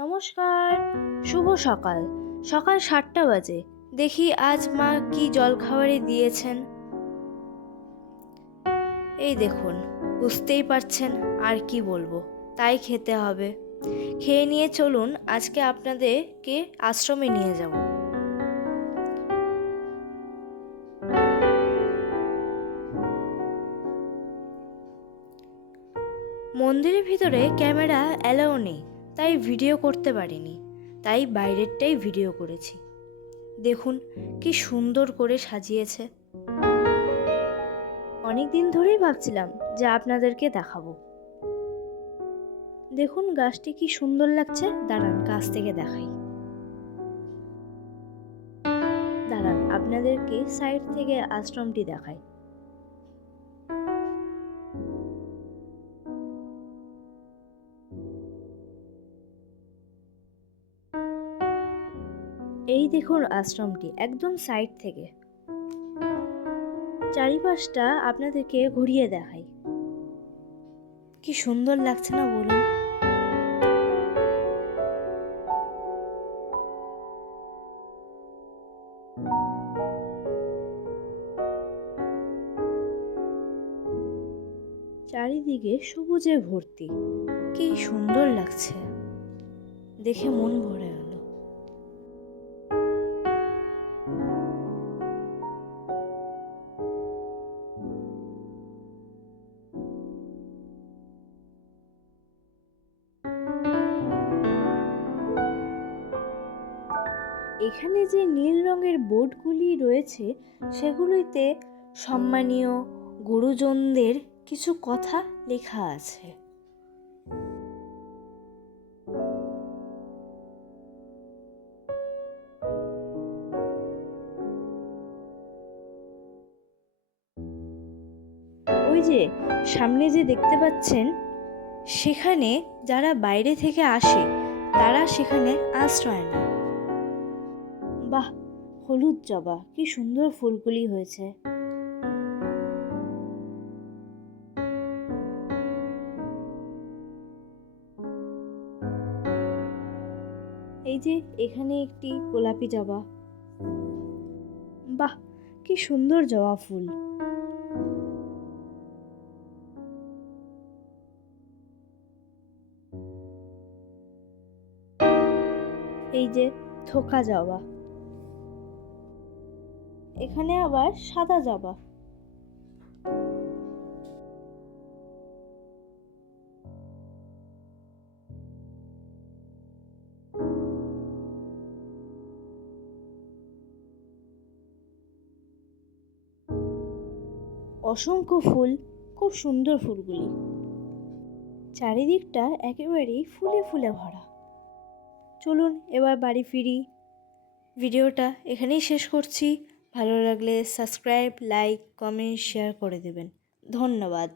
নমস্কার, শুভ সকাল। সকাল 7টা বাজে। দেখি আজ মা কি জলখাবারে দিয়েছেন। এই দেখুন, বুঝতেই পারছেন, আর কি বলবো, তাই খেতে হবে। খেয়ে নিয়ে চলুন, আজকে আপনাদেরকে আশ্রমে নিয়ে যাব। মন্দিরের ভিতরে ক্যামেরা অ্যালাউ নেই, তাই ভিডিও করতে পারিনি, তাই বাইরেরটাই ভিডিও করেছি। দেখুন কি সুন্দর করে সাজিয়েছে। অনেক দিন ধরেই ভাবছিলাম যে আপনাদেরকে দেখাবো। দেখুন গাছটি কি সুন্দর লাগছে। দাঁড়ান কাছ থেকে দেখাই। দাঁড়ান আপনাদেরকে সাইড থেকে আশ্রমটি দেখাই। এই দেখুন আশ্রমটি একদম সাইড থেকে। চারিপাশটা আপনাদেরকে ঘুরিয়ে দেখাই। কি সুন্দর লাগছে না বলুন। চারিদিকে সবুজে ভর্তি, কি সুন্দর লাগছে, দেখে মন ভরে গেল। এখানে যে নীল রঙের বোর্ডগুলি রয়েছে, সেগুলিতে সম্মানীয় গুরুজনদের কিছু কথা লেখা আছে। ওই যে সামনে যে দেখতে পাচ্ছেন, সেখানে যারা বাইরে থেকে আসে তারা সেখানে আশ্রয় নেয়। বাহ, হলুদ জবা, কি সুন্দর ফুলগুলি হয়েছে। এই যে এখানে একটি গোলাপি জবা। বাহ, কি সুন্দর জবা ফুল। এই যে থোকা জবা। এখানে আবার সাদা জবা। অসংখ্য ফুল, খুব সুন্দর ফুলগুলি। চারিদিকটা একেবারেই ফুলে ফুলে ভরা। চলুন এবার বাড়ি ফিরি। ভিডিওটা এখানেই শেষ করছি। ভালো লাগলে সাবস্ক্রাইব, লাইক, কমেন্ট, শেয়ার করে দেবেন। ধন্যবাদ।